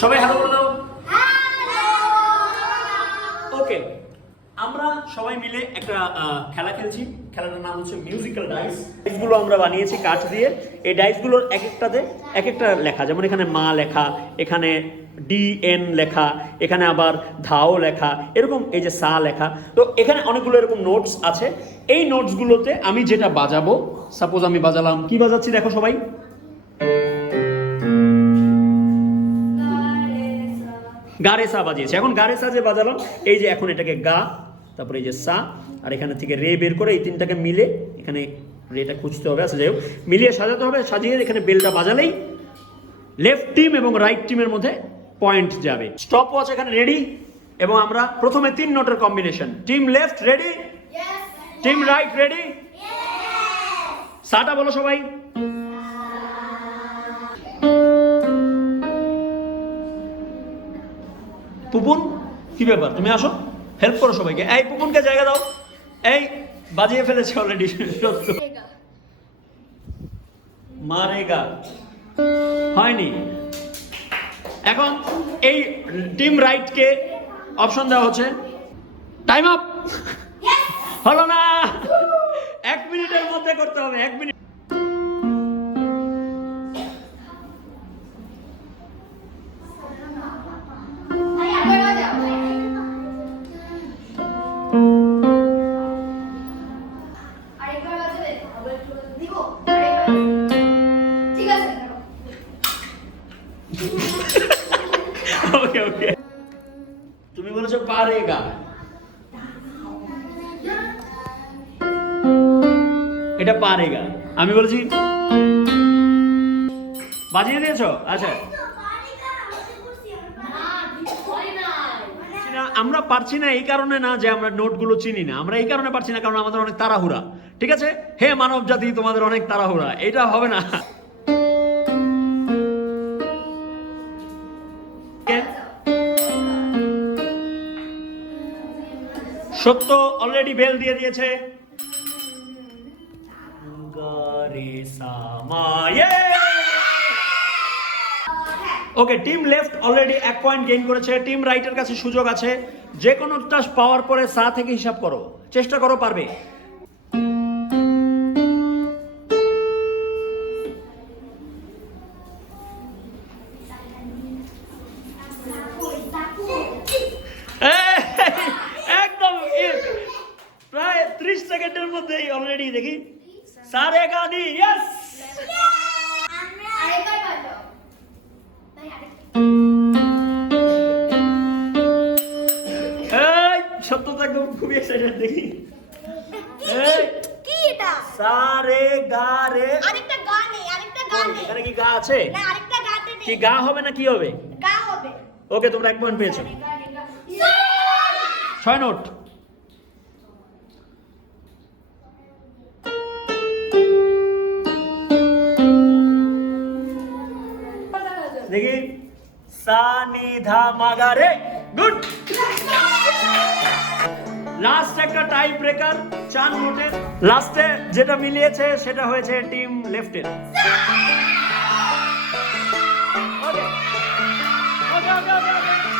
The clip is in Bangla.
সবাই হ্যালো বলে দাও। ওকে, আমরা সবাই মিলে একটা খেলা খেলছি। খেলাটার নাম হচ্ছে মিউজিক্যাল ডাইস। ডাইসগুলো আমরা বানিয়েছি কাঠ দিয়ে। এই ডাইসগুলোর এক একটাতে এক একটা লেখা, যেমন এখানে মা লেখা, এখানে DN লেখা, এখানে আবার ধাও লেখা, এরকম এই যে সা লেখা। তো এখানে অনেকগুলো এরকম নোটস আছে। এই নোটসগুলোতে আমি যেটা বাজাবো, সাপোজ আমি বাজালাম, কি বাজাচ্ছি দেখো সবাই, গারে সা বাজিয়েছে। এখন গারে সা যে বাজালাম, এই যে এখন এটাকে গা, তারপরে এই যে সা, আর এখানে থেকে রে বের করে এই তিনটাকে মিলে এখানে রেটা খুঁজতে হবে। আচ্ছা যাই হোক, মিলিয়ে সাজাতে হবে। সাজিয়ে এখানে বেলটা বাজালেই লেফট টিম এবং রাইট টিমের মধ্যে পয়েন্ট যাবে। স্টপ ওয়াচ এখানে রেডি, এবং আমরা প্রথমে 3 নোটের combination. Team left ready, team right ready, সাটা বলো সবাই। পুপুন, কি ব্যাপার, তুমি আসো, হেল্প করো সবাইকে। এই পুপুনকে জায়গা দাও। এই বাজিয়ে ফেলেছে অলরেডি। মারেগা হয়নি। এখন এই টিম রাইটকে অপশন দেওয়া হচ্ছে, টাইম আপ। হলো না, 1 মিনিটের মধ্যে করতে হবে। 1 মিনিট। ওকে ওকে, তুমি বলেছো পারেগা, এটা পারেগা। আমি বলেছি বাজিয়ে দিয়েছো। আচ্ছা, আমরা পারছি না এই কারণে না যে আমরা নোটগুলো চিনি না, আমরা এই কারণে পারছি না কারণ আমাদের অনেক তাড়াহুড়া। ঠিক আছে, হে মানব জাতি, তোমাদের অনেক তাড়াহুড়া, এটা হবে না। সত্য অলরেডি বেল দিয়ে দিয়েছে। Okay, team left already 1 point gain করেছে। টিম রাইটের কাছে সুযোগ আছে, যে কোনোটা পাওয়ার পরে সা থেকে হিসাব করো, চেষ্টা করো, পারবে। একদম প্রায় 30 সেকেন্ডের মধ্যেই অলরেডি দেখি সারে গানি। ইয়েস, সত্যতা একদম খুবই এক্সাইটেড দেখি। কি এটা? সারে গা রে, আরেকটা গা নেই, আরেকটা গা নেই। এখানে কি গা আছে? না, আরেকটা গাতে নেই। কি গা হবে না কি হবে? গা হবে। ওকে, তোমরা 1 পয়েন্ট পেয়েছো। 6 নোট। দেখি সা নি ধা মা গা রে। গুড। লাস্ট একটা টাই ব্রেকার, 4 নোটের লাস্টে যেটা মিলিয়েছে সেটা হয়েছে টিম লেফটের। ওকে ওকে ওকে।